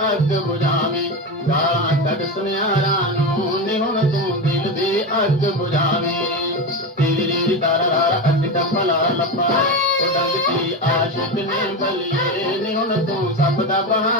अघ बुजाम सुनारा नग बुजाम अघु तूं सप खां पाण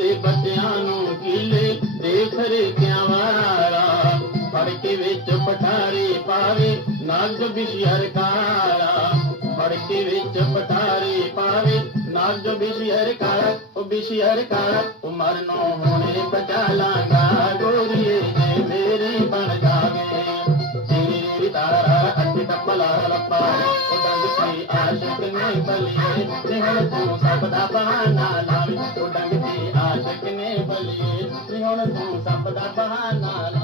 ਦੇ ਬੱਚਿਆਂ ਨੂੰ ਕੀਲੇ ਦੇਖ ਰੇਕਿਆਂ ਵਾਰਾ ਫੜ ਕੇ ਵਿੱਚ ਪਠਾਰੇ ਪਾਵੇ, ਨਾਗ ਬਿਸ਼ਿਆਰ ਕਾਲਾ। ਫੜ ਕੇ ਵਿੱਚ ਪਠਾਰੀ ਪਾਵੇ, ਨਾਗ ਬਿਸ਼ਿਆਰ ਕਾਲਾ। ਉਹ ਬਿਸ਼ਿਆਰ ਕਾਲਾ, ਉਹ ਮਰਨੋਂ ਹੁਣੇ ਬਚਾ ਲਾਂਗਾ ਗੋਰੀਏ ਜੇ ਮੇਰੇ ਬਣ ਜਾਵੇ। ਤੇਰੀ ਤਾਰਾ ਅੱਤੇ ਟੱਪਲਾ ਲੱਪਾ, ਉਹ ਨੇ ਬਲੀਏ ਤੇ ਤੂੰ ਸਭ ਦਾ ਬਹਾਨਾ ਲਾਵੇਂ, ਉਹ ਡੰਗ ਕਿਨੇ ਬਲੀਏ। ਤ੍ਰਿਉਣ ਤੂੰ ਸਭ ਦਾ ਬਹਾਨਾ